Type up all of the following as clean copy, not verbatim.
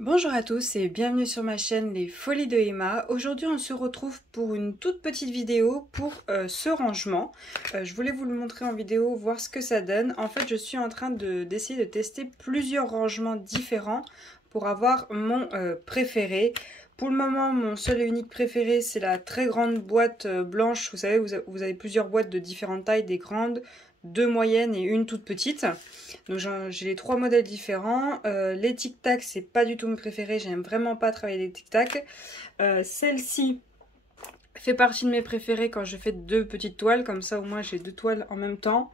Bonjour à tous et bienvenue sur ma chaîne Les Folies de Emma. Aujourd'hui on se retrouve pour une toute petite vidéo pour ce rangement. Je voulais vous le montrer en vidéo, voir ce que ça donne. En fait je suis en train d'essayer de tester plusieurs rangements différents pour avoir mon préféré. Pour le moment mon seul et unique préféré c'est la très grande boîte blanche. Vous savez vous avez plusieurs boîtes de différentes tailles, des grandes, deux moyennes et une toute petite. Donc j'ai les trois modèles différents. Les Tic Tac, c'est pas du tout mes préférés. J'aime vraiment pas travailler les Tic Tac. Celle-ci fait partie de mes préférés quand je fais deux petites toiles. Comme ça, au moins, j'ai deux toiles en même temps.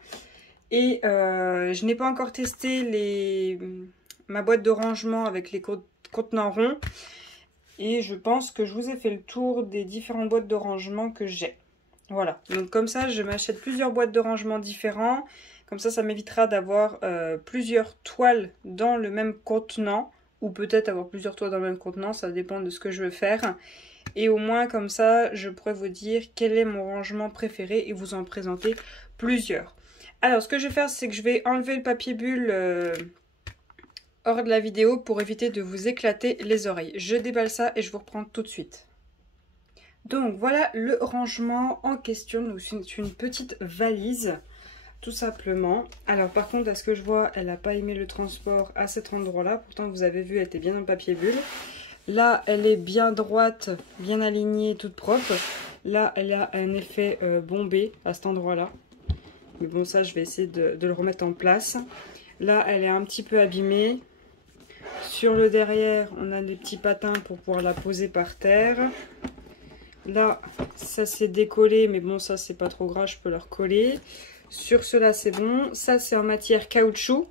Et je n'ai pas encore testé ma boîte de rangement avec les contenants ronds. Et je pense que je vous ai fait le tour des différentes boîtes de rangement que j'ai. Voilà. Donc comme ça, je m'achète plusieurs boîtes de rangement différents. Comme ça m'évitera d'avoir plusieurs toiles dans le même contenant. Ou peut-être avoir plusieurs toiles dans le même contenant, ça dépend de ce que je veux faire. Et au moins comme ça, je pourrais vous dire quel est mon rangement préféré et vous en présenter plusieurs. Alors ce que je vais faire, c'est que je vais enlever le papier bulle hors de la vidéo pour éviter de vous éclater les oreilles. Je déballe ça et je vous reprends tout de suite. Donc voilà le rangement en question. C'est une petite valise. Tout simplement. Alors par contre, à ce que je vois, elle n'a pas aimé le transport à cet endroit-là. Pourtant, vous avez vu, elle était bien en papier bulle. Là, elle est bien droite, bien alignée, toute propre. Là, elle a un effet bombé à cet endroit-là. Mais bon, ça, je vais essayer de le remettre en place. Là, elle est un petit peu abîmée. Sur le derrière, on a des petits patins pour pouvoir la poser par terre. Là, ça s'est décollé, mais bon, ça, c'est pas trop grave, je peux le recoller. Sur cela c'est bon. Ça c'est en matière caoutchouc.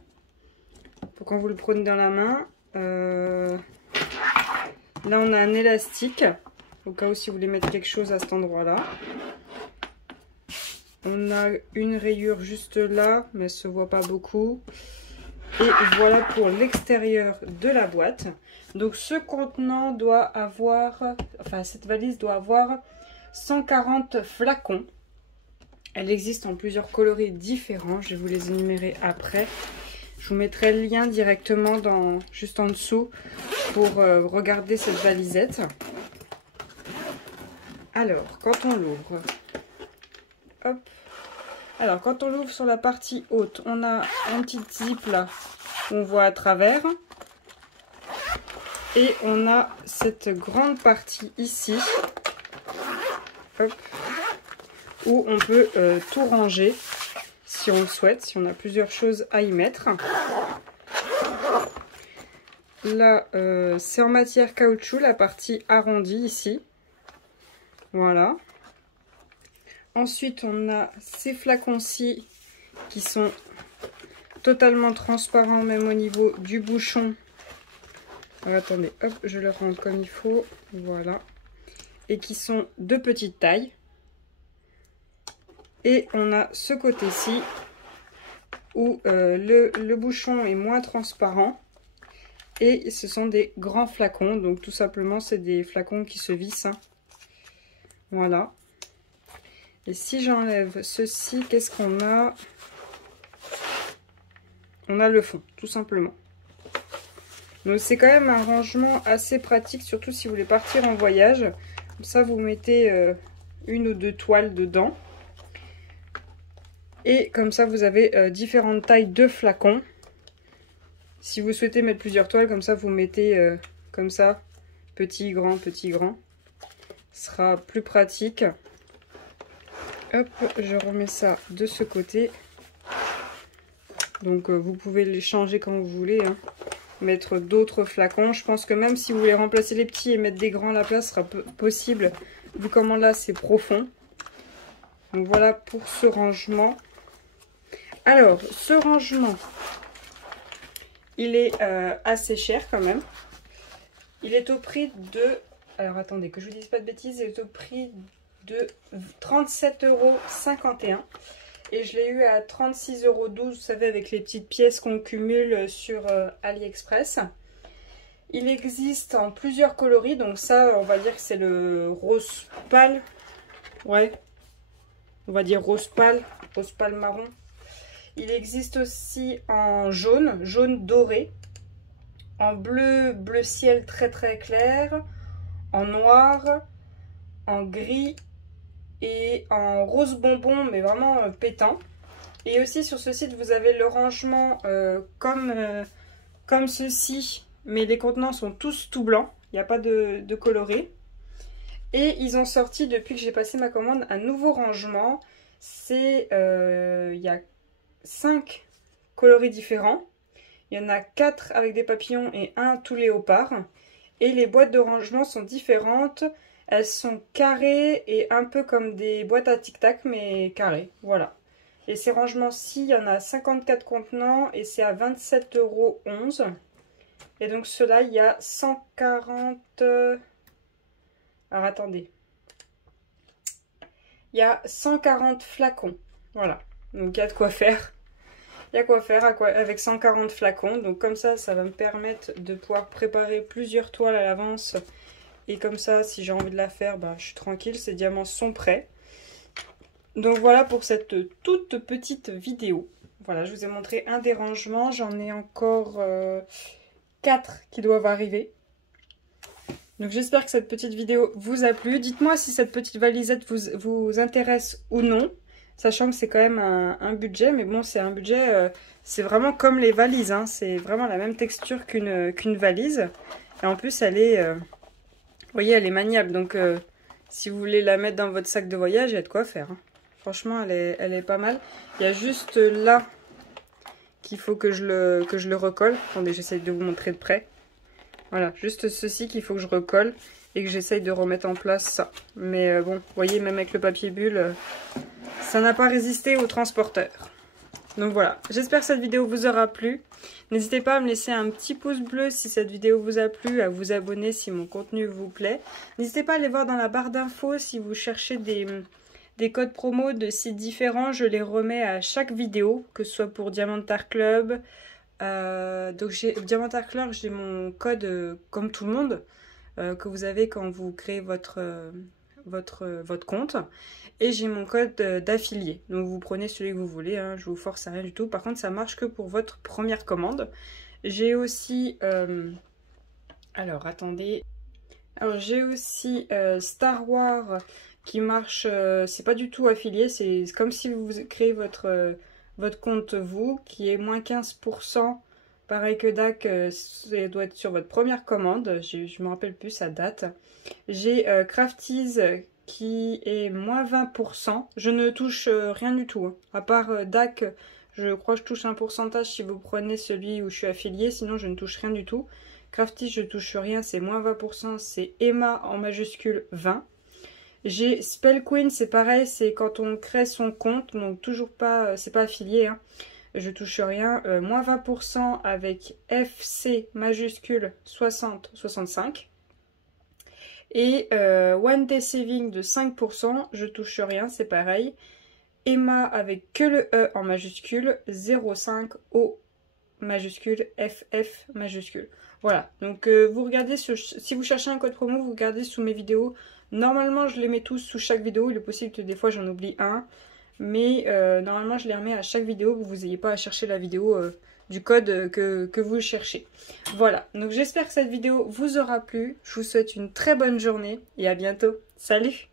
Pour quand vous le prenez dans la main. Là on a un élastique. Au cas où si vous voulez mettre quelque chose à cet endroit là. On a une rayure juste là. Mais elle se voit pas beaucoup. Et voilà pour l'extérieur de la boîte. Donc ce contenant doit avoir. Enfin cette valise doit avoir 140 flacons. Elle existe en plusieurs coloris différents. Je vais vous les énumérer après. Je vous mettrai le lien directement juste en dessous pour regarder cette valisette. Alors, quand on l'ouvre, hop. Alors, quand on l'ouvre sur la partie haute, on a un petit zip là où on voit à travers. Et on a cette grande partie ici. Hop. Où on peut tout ranger si on le souhaite, si on a plusieurs choses à y mettre. Là, c'est en matière caoutchouc, la partie arrondie ici. Voilà. Ensuite, on a ces flacons-ci qui sont totalement transparents, même au niveau du bouchon. Alors, attendez, hop, je le rends comme il faut. Voilà. Et qui sont de petite taille. Et on a ce côté-ci où le bouchon est moins transparent. Et ce sont des grands flacons. Donc tout simplement, c'est des flacons qui se vissent. Voilà. Et si j'enlève ceci, qu'est-ce qu'on a? On a le fond, tout simplement. Donc c'est quand même un rangement assez pratique, surtout si vous voulez partir en voyage. Comme ça, vous mettez une ou deux toiles dedans. Et comme ça, vous avez différentes tailles de flacons. Si vous souhaitez mettre plusieurs toiles, comme ça, vous mettez comme ça, petit, grand, petit, grand. Ce sera plus pratique. Hop, je remets ça de ce côté. Donc, vous pouvez les changer quand vous voulez. Hein. Mettre d'autres flacons. Je pense que même si vous voulez remplacer les petits et mettre des grands à la place, ce sera possible. Vu comment là, c'est profond. Donc, voilà pour ce rangement. Alors, ce rangement, il est assez cher quand même. Il est au prix de... Alors, attendez, que je vous dise pas de bêtises. Il est au prix de 37,51 €. Et je l'ai eu à 36,12 €, vous savez, avec les petites pièces qu'on cumule sur AliExpress. Il existe en plusieurs coloris. Donc ça, on va dire que c'est le rose pâle. Ouais, on va dire rose pâle marron. Il existe aussi en jaune, jaune doré, en bleu, bleu ciel très très clair, en noir, en gris et en rose bonbon, mais vraiment pétant. Et aussi sur ce site, vous avez le rangement comme ceci, mais les contenants sont tous tout blancs, il n'y a pas de coloris. Et ils ont sorti, depuis que j'ai passé ma commande, un nouveau rangement. Il y a 5 coloris différents. Il y en a 4 avec des papillons et 1 tout léopard. Et les boîtes de rangement sont différentes. Elles sont carrées et un peu comme des boîtes à tic-tac, mais carrées. Voilà. Et ces rangements-ci, il y en a 54 contenants et c'est à 27,11 €. Et donc ceux-là, il y a 140... Alors attendez. Il y a 140 flacons. Voilà. Donc il y a de quoi faire. Il y a quoi faire avec 140 flacons. Donc comme ça va me permettre de pouvoir préparer plusieurs toiles à l'avance. Et comme ça, si j'ai envie de la faire, bah, je suis tranquille. Ces diamants sont prêts. Donc voilà pour cette toute petite vidéo. Voilà, je vous ai montré un des rangements. J'en ai encore 4 qui doivent arriver. Donc j'espère que cette petite vidéo vous a plu. Dites-moi si cette petite valisette vous intéresse ou non. Sachant que c'est quand même un budget. Mais bon, c'est un budget, c'est vraiment comme les valises. Hein. C'est vraiment la même texture qu'une valise. Et en plus, elle est, vous voyez, elle est maniable. Donc si vous voulez la mettre dans votre sac de voyage, il y a de quoi faire. Hein. Franchement, elle est pas mal. Il y a juste là qu'il faut que je le recolle. Attendez, j'essaie de vous montrer de près. Voilà, juste ceci qu'il faut que je recolle et que j'essaye de remettre en place ça. Mais bon, vous voyez, même avec le papier bulle, ça n'a pas résisté au transporteur. Donc voilà, j'espère que cette vidéo vous aura plu. N'hésitez pas à me laisser un petit pouce bleu si cette vidéo vous a plu, à vous abonner si mon contenu vous plaît. N'hésitez pas à aller voir dans la barre d'infos si vous cherchez des codes promo de sites différents. Je les remets à chaque vidéo, que ce soit pour Diamantar Club. Donc chez Diamantar Club, j'ai mon code comme tout le monde que vous avez quand vous créez votre compte. Et j'ai mon code d'affilié. Donc vous prenez celui que vous voulez, hein, je vous force à rien du tout. Par contre, ça marche que pour votre première commande. J'ai aussi... alors, attendez. Alors, j'ai aussi Star Wars qui marche... c'est pas du tout affilié, c'est comme si vous créez votre compte vous, qui est moins 15%. Pareil que DAC, ça doit être sur votre première commande. Je me rappelle plus sa date. J'ai Crafties qui est moins 20%. Je ne touche rien du tout. Hein. À part DAC, je crois que je touche un pourcentage si vous prenez celui où je suis affiliée. Sinon, je ne touche rien du tout. Crafties, je touche rien, c'est moins 20%. C'est Emma en majuscule 20. J'ai Spell Queen, c'est pareil, c'est quand on crée son compte. Donc toujours pas, c'est pas affilié. Hein. Je touche rien. Moins 20% avec FC majuscule 60-65. Et One Day Saving de 5%, je touche rien, c'est pareil. Emma avec que le E en majuscule, 0,5 O majuscule, FF majuscule. Voilà, donc vous regardez, si vous cherchez un code promo, vous regardez sous mes vidéos. Normalement, je les mets tous sous chaque vidéo. Il est possible que des fois, j'en oublie un. Mais normalement, je les remets à chaque vidéo, que vous n'ayez pas à chercher la vidéo du code que vous cherchez. Voilà, donc j'espère que cette vidéo vous aura plu. Je vous souhaite une très bonne journée et à bientôt. Salut!